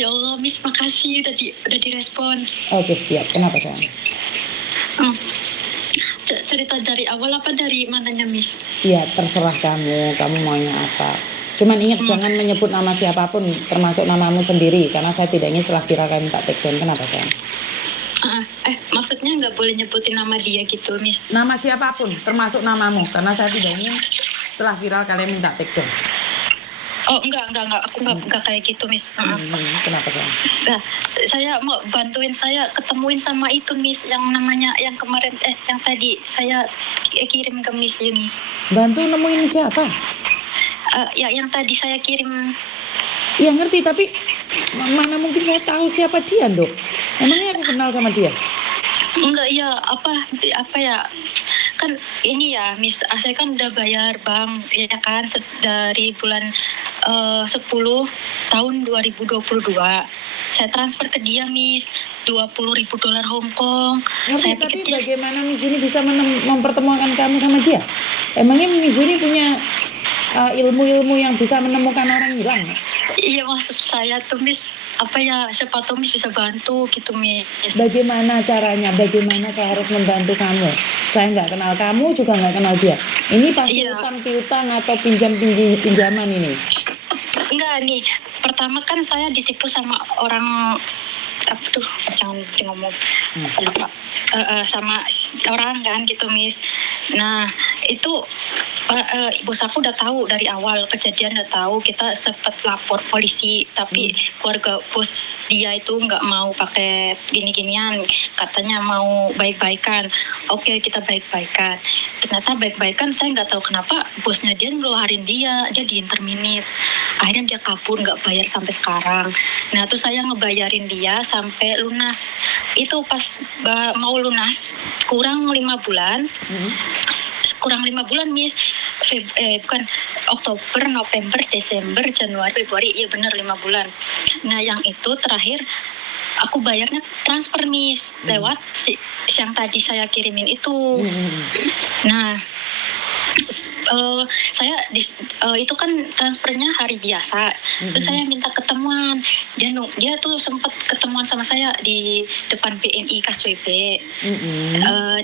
Ya Allah, Miss, makasih udah direspon. Oke, siap. Kenapa sayang? Hmm. Cerita dari awal apa dari mananya, Miss? Iya, terserah kamu maunya apa. Cuman ingat jangan menyebut nama siapapun, termasuk namamu sendiri, karena saya tidak ingin setelah viral kalian minta take down. Kenapa sayang? Maksudnya nggak boleh nyebutin nama dia gitu, Miss? Nama siapapun, termasuk namamu, karena saya tidak ingin setelah viral kalian minta take down. Oh, enggak, aku enggak kayak gitu, Miss. Kenapa sayang? Nah, saya mau bantuin saya ketemuin sama itu, Miss, yang namanya yang kemarin yang tadi saya kirim ke Miss Yuni. Bantu nemuin siapa? Ya, yang tadi saya kirim. Iya ngerti, tapi mana mungkin saya tahu siapa dia, Dok? Emangnya aku kenal sama dia? Enggak, ya apa ya, kan ini ya, Miss, saya kan udah bayar bank ya kan dari bulan 10 tahun 2022. Saya transfer ke dia, Miss, $20,000 Hong Kong. Ngerti, tapi bagaimana Miss Yuni bisa mempertemukan kamu sama dia? Emangnya Miss Yuni punya ilmu-ilmu yang bisa menemukan orang hilang? Iya, maksud saya tuh, Miss, apa ya, siapa tahu Miss bisa bantu gitu, Miss. Bagaimana caranya? Bagaimana saya harus membantu kamu? Saya nggak kenal kamu, juga nggak kenal dia. Ini pasti utang piutang atau pinjaman ini? Enggak nih, pertama kan saya ditipu sama orang, jangan ngomong, sama orang kan gitu, Miss. Nah itu bos aku udah tahu dari awal kejadian, udah tahu, kita sempat lapor polisi, tapi keluarga bos dia itu nggak mau pakai gini-ginian, katanya mau baik-baikan. Oke, kita baik-baikan. Ternyata baik-baikan, saya nggak tahu kenapa bosnya dia ngeluarin dia diinterminate. Akhirnya dia kabur, nggak bayar sampai sekarang. Nah terus saya ngebayarin dia sampai lunas. Itu pas mau lunas kurang 5 bulan. Kurang 5 bulan, Miss. Bukan, Oktober, November, Desember, Januari, Februari, iya benar 5 bulan. Nah yang itu terakhir aku bayarnya transfer, Miss, lewat yang tadi saya kirimin itu. Nah saya itu kan transfernya hari biasa. Terus saya minta ketemuan. Dia tuh sempat ketemuan sama saya di depan BNI KSWB.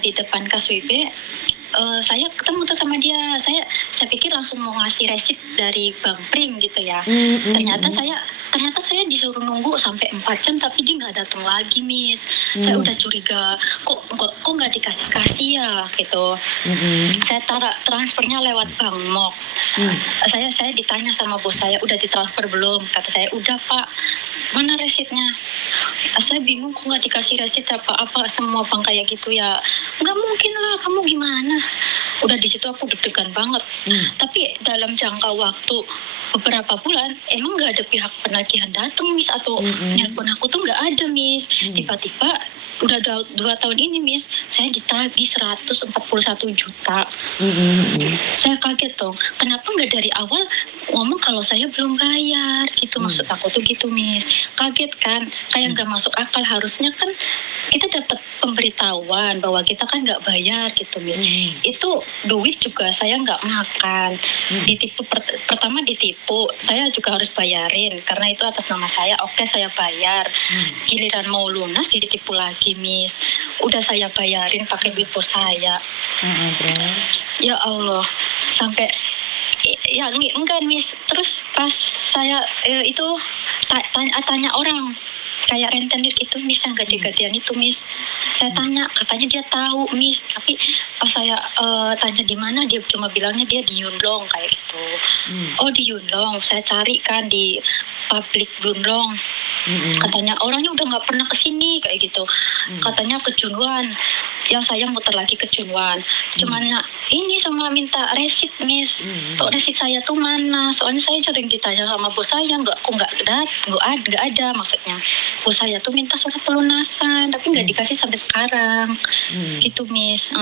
Di depan KSWB saya ketemu tuh sama dia. Saya pikir langsung mau ngasih resit dari Bank Prim gitu ya. Ternyata saya disuruh nunggu sampai 4 jam, tapi dia nggak datang lagi, Miss. Saya udah curiga, kok nggak dikasih ya gitu. Saya transfernya lewat Bank Mox. Saya ditanya sama bos saya, udah ditransfer belum? Kata saya, udah Pak. Mana resitnya? Saya bingung, kok nggak dikasih resit apa semua bank kayak gitu ya. Nggak mungkin lah, kamu gimana? Udah di situ aku deg-degan banget. Tapi dalam jangka waktu beberapa bulan emang nggak ada pihak penagihan datang, Miss, atau nelpon aku tuh nggak ada, Miss. Tiba-tiba udah 2 tahun ini, Miss, saya ditagih 141 juta. Saya kaget dong, kenapa nggak dari awal ngomong kalau saya belum bayar gitu. Maksud aku tuh gitu, Miss. Kaget kan, kayak nggak masuk akal. Harusnya kan kita dapat pemberitahuan bahwa kita kan nggak bayar gitu, Miss. Itu duit juga saya nggak makan. Ditipu, pertama ditipu, saya juga harus bayarin karena itu atas nama saya. Oke, saya bayar. Giliran mau lunas ditipu lagi, Miss. Udah saya bayarin pakai duit bos saya. Ya Allah, sampai ya enggak, Miss. Terus pas saya itu tanya orang kayak rentenir itu, Miss, yang gede-gedean itu, Miss. Saya tanya, katanya dia tahu, Miss. Tapi pas saya tanya di mana, dia cuma bilangnya dia di Yunlong kayak gitu. Oh, di Yunlong. Saya cari kan di publik Yunlong. Katanya orangnya udah nggak pernah kesini kayak gitu. Katanya ke Junwan. Ya saya muter lagi ke Junwan. Cuman ini sama minta resit, Miss. Resit saya tuh mana? Soalnya saya sering ditanya sama bos saya, nggak ada maksudnya. Bos saya tuh minta surat pelunasan, tapi nggak dikasih sampai sekarang. Gitu, Miss.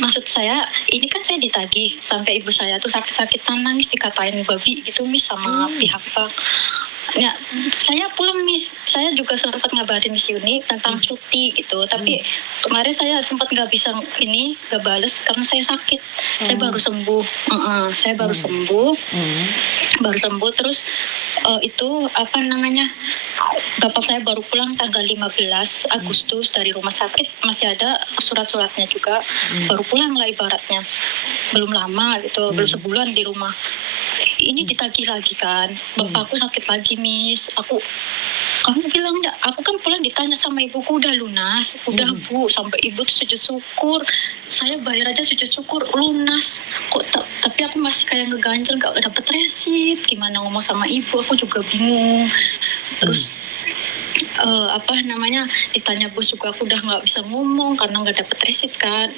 Maksud saya, ini kan saya ditagih sampai ibu saya tuh sakit-sakitan nangis, dikatain babi gitu, Miss, sama pihak bank. Ya, saya pulang, Miss. Saya juga sempat ngabarin Miss Yuni tentang cuti gitu. Tapi kemarin saya sempat nggak bales karena saya sakit. Saya baru sembuh. Saya baru sembuh. Baru sembuh terus itu apa namanya, bapak saya baru pulang tanggal 15 Agustus dari rumah sakit, masih ada surat-suratnya juga. Baru pulang lah ibaratnya, belum lama gitu, belum sebulan di rumah. Ini ditagih lagi kan, bapakku sakit lagi Miss. Kamu bilang enggak, aku kan pulang ditanya sama ibuku, udah lunas, udah Bu, sampai ibu tuh sujud syukur, saya bayar aja sujud syukur lunas, kok tapi aku masih kayak ngeganjel, gak dapet resit, gimana ngomong sama ibu, aku juga bingung. Terus apa namanya, ditanya bos juga aku udah nggak bisa ngomong karena nggak dapet resit kan.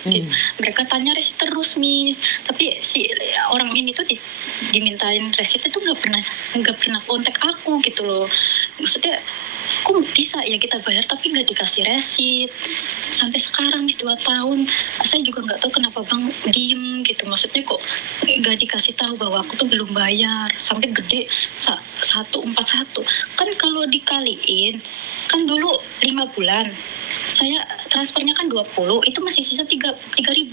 Mereka tanya resit terus Miss, tapi si orang ini tuh dimintain resit itu nggak pernah kontak aku gitu loh. Maksudnya kok bisa ya kita bayar tapi nggak dikasih resit sampai sekarang Miss 2 tahun. Saya juga nggak tahu kenapa bang diem gitu, maksudnya kok nggak dikasih tahu bahwa aku tuh belum bayar sampai gede 141 kan. Kalau dikaliin kan dulu 5 bulan saya transfernya kan 20, itu masih sisa 3.000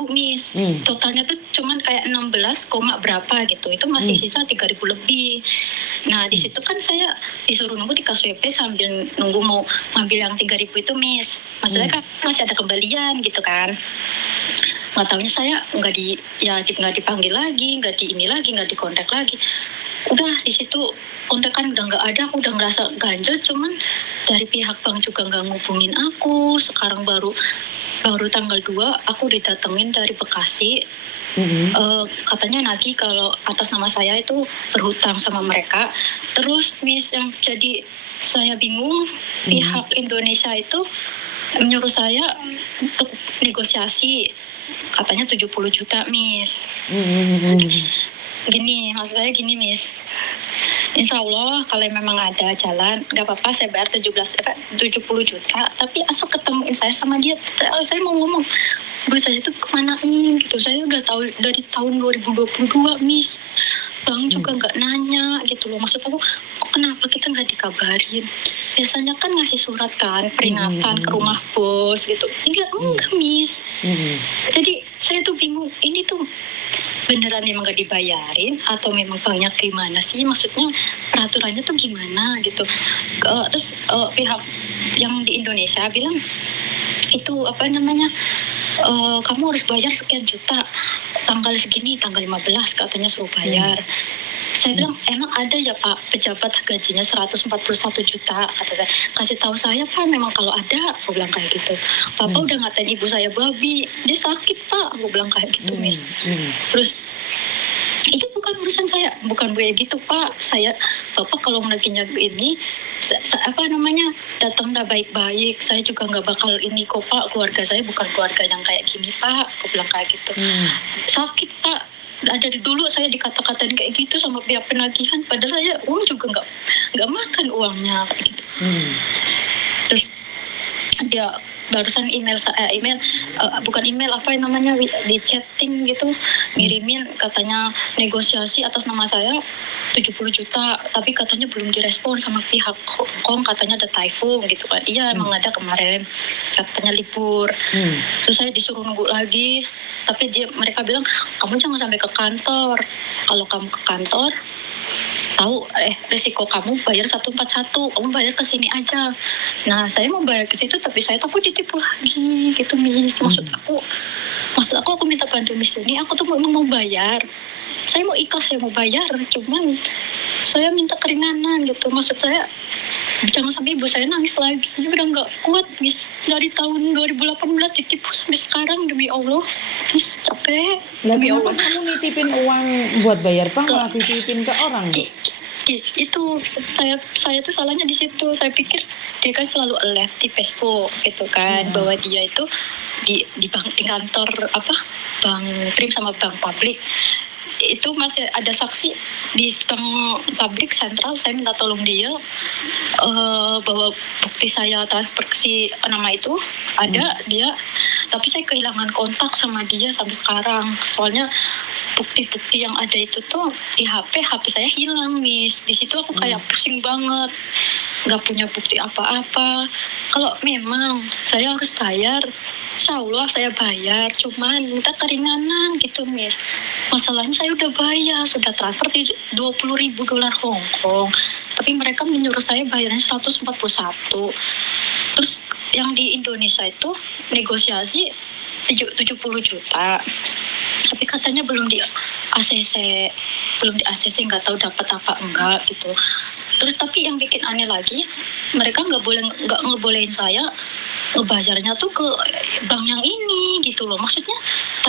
Miss. Totalnya tuh cuman kayak 16, berapa gitu. Itu masih sisa 3.000 lebih. Nah, di situ kan saya disuruh nunggu di KSWP sambil nunggu mau ngambil yang 3.000 itu Miss. Maksudnya kan masih ada kembalian gitu kan. Nggak taunya saya nggak dipanggil lagi, nggak di ini lagi, nggak dikontak lagi. Udah di situ kontakan udah nggak ada, aku udah ngerasa ganjel. Cuman dari pihak bank juga nggak ngubungin aku. Sekarang baru tanggal 2 aku didatengin dari Bekasi. Katanya nagih kalau atas nama saya itu berhutang sama mereka. Terus Miss, yang jadi saya bingung, pihak Indonesia itu menyuruh saya untuk negosiasi, katanya 70 juta Miss. Maksud saya gini Miss, Insya Allah kalau memang ada jalan nggak apa-apa, saya bayar 70 juta, tapi asal ketemuin saya sama dia. Saya mau ngomong duit saya itu kemanain gitu. Saya udah tahu dari tahun 2022 Miss, bang juga nggak nanya gitu loh. Maksud aku, kenapa kita nggak dikabarin? Biasanya kan ngasih surat kan, peringatan ke rumah bos gitu. Enggak Miss. Jadi saya tuh bingung, ini tuh beneran emang gak dibayarin atau memang banyak gimana sih, maksudnya peraturannya tuh gimana gitu. Terus pihak yang di Indonesia bilang itu apa namanya, kamu harus bayar sekian juta tanggal segini, tanggal 15 katanya suruh bayar. Saya bilang, emang ada ya Pak pejabat gajinya 141 juta? Kata saya, kasih tahu saya Pak, memang kalau ada. Aku bilang kayak gitu. Papa udah ngatain ibu saya babi, dia sakit Pak. Aku bilang kayak gitu Miss. Terus itu bukan urusan saya, bukan kayak gitu Pak. Bapak kalau naginya ini apa namanya, datang dah baik-baik. Saya juga nggak bakal ini kok Pak. Keluarga saya bukan keluarga yang kayak gini Pak. Aku bilang kayak gitu. Sakit Pak. Dari dulu saya dikata-katain kayak gitu sama pihak penagihan, padahal saya uang juga nggak makan uangnya kayak gitu. Terus dia barusan bukan email, apa namanya, di chatting gitu, ngirimin katanya negosiasi atas nama saya 70 juta, tapi katanya belum direspon sama pihak Hongkong, katanya ada typhoon gitu kan. Iya emang ada kemarin, katanya libur. Terus saya disuruh nunggu lagi, tapi mereka bilang kamu jangan sampai ke kantor. Kalau kamu ke kantor, tahu risiko kamu bayar 141, kamu bayar ke sini aja. Nah, saya mau bayar ke situ tapi saya takut ditipu lagi gitu Miss. Maksud aku minta bantu Miss ini, aku tuh mau bayar. Saya mau ikhlas, saya mau bayar, cuman saya minta keringanan gitu. Maksud saya jangan sampai ibu saya nangis lagi. Dia udah nggak kuat Miss, dari tahun 2018 ditipu sampai sekarang, demi Allah Miss, capek. Demi Allah. Kamu nitipin uang buat bayar bank malah dititipin ke orang Bu? Itu saya tuh salahnya di situ. Saya pikir dia kan selalu alert di Facebook gitu kan, bahwa dia itu di bank, di kantor apa, bank Prim sama bank publik itu masih ada saksi di bank publik sentral. Saya minta tolong dia bahwa bukti saya transfer ke si nama itu ada dia, tapi saya kehilangan kontak sama dia sampai sekarang. Soalnya bukti-bukti yang ada itu tuh di HP saya hilang Miss. Di situ aku kayak pusing banget, nggak punya bukti apa-apa. Kalau memang saya harus bayar, Insya Allah saya bayar, cuman minta keringanan gitu Miss. Masalahnya saya udah bayar, sudah transfer di $20,000 Hongkong, tapi mereka menyuruh saya bayarnya 141. Terus yang di Indonesia itu negosiasi 70 juta, tapi katanya belum di ACC, nggak tahu dapat apa enggak gitu. Terus tapi yang bikin aneh lagi, mereka nggak ngebolehin saya ngebayarnya tuh ke bank yang ini gitu loh. Maksudnya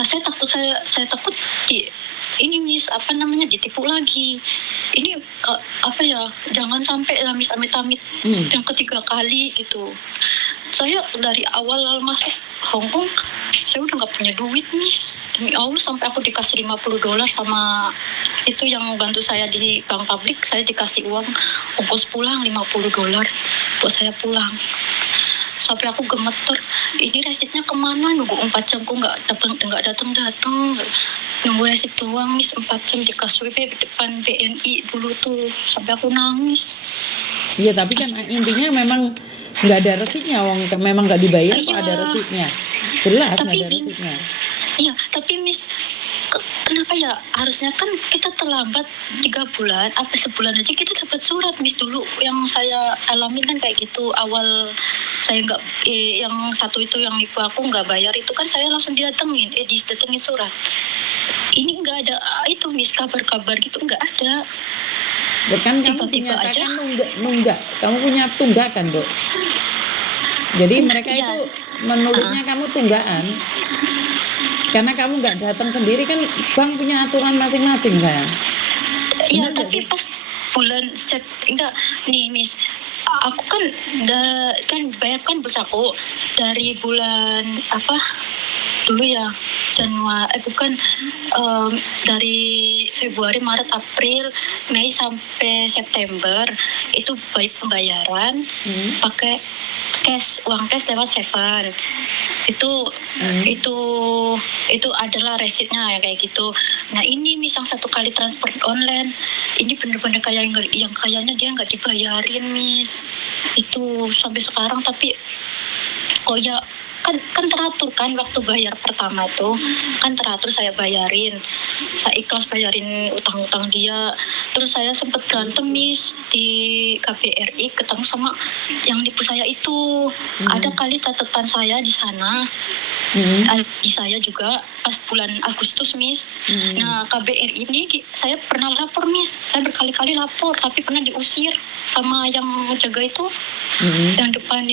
saya takut ini Miss ditipu lagi. Ini apa ya, jangan sampai lah Miss amit-amit yang ketiga kali gitu. Saya dari awal masuk Hong Kong saya udah nggak punya duit Miss. Demi Allah, sampai aku dikasih $50 sama itu yang bantu saya di bank publik. Saya dikasih uang ongkos pulang $50 buat saya pulang. Sampai aku gemeter, ini resitnya kemana? Nunggu 4 jam kok nggak datang. Nunggu resit doang Miss, 4 jam di KSWP depan BNI dulu tuh, sampai aku nangis. Iya, tapi kan intinya memang nggak ada resitnya, memang nggak dibayar kok Iya. ada resitnya. Jelas nggak Tapi ada resitnya. Iya, tapi Miss, kenapa ya? Harusnya kan kita terlambat 3 bulan, apa sebulan aja kita dapat surat Miss. Dulu yang saya alamin kan kayak gitu. Awal saya nggak, yang satu itu yang ibu aku nggak bayar itu kan saya langsung didatengin surat. Ini nggak ada itu Miss, kabar-kabar gitu nggak ada. Kan kamu Tiba-tiba aja. menyatakan nunggak, kamu punya tunggakan, Dok. Jadi mereka Iya. itu menulisnya kamu tunggakan. Karena kamu nggak datang sendiri kan, bank punya aturan masing-masing, sayang. Iya, Benar nggak tapi sih? pas bulan enggak nih Miss, aku kan kan bayar kan bos aku dari bulan apa dulu ya, dari Februari, Maret, April, Mei sampai September itu baik pembayaran pakai uang cash lewat Seven. Itu adalah resitnya ya kayak gitu. Nah ini Miss, yang 1 kali transfer online ini bener-bener kayak yang kayaknya dia nggak dibayarin Miss. Itu sampai sekarang, tapi oh ya kan teratur kan waktu bayar pertama tuh kan teratur, saya ikhlas bayarin utang-utang dia. Terus saya sempat berantem Miss di KBRI, ketemu sama yang nipu saya itu. Ada kali catatan saya di sana. Di saya juga pas bulan Agustus Miss. Nah KBRI ini saya pernah lapor Miss, saya berkali-kali lapor tapi pernah diusir sama yang jaga itu. Yang depan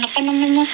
apa namanya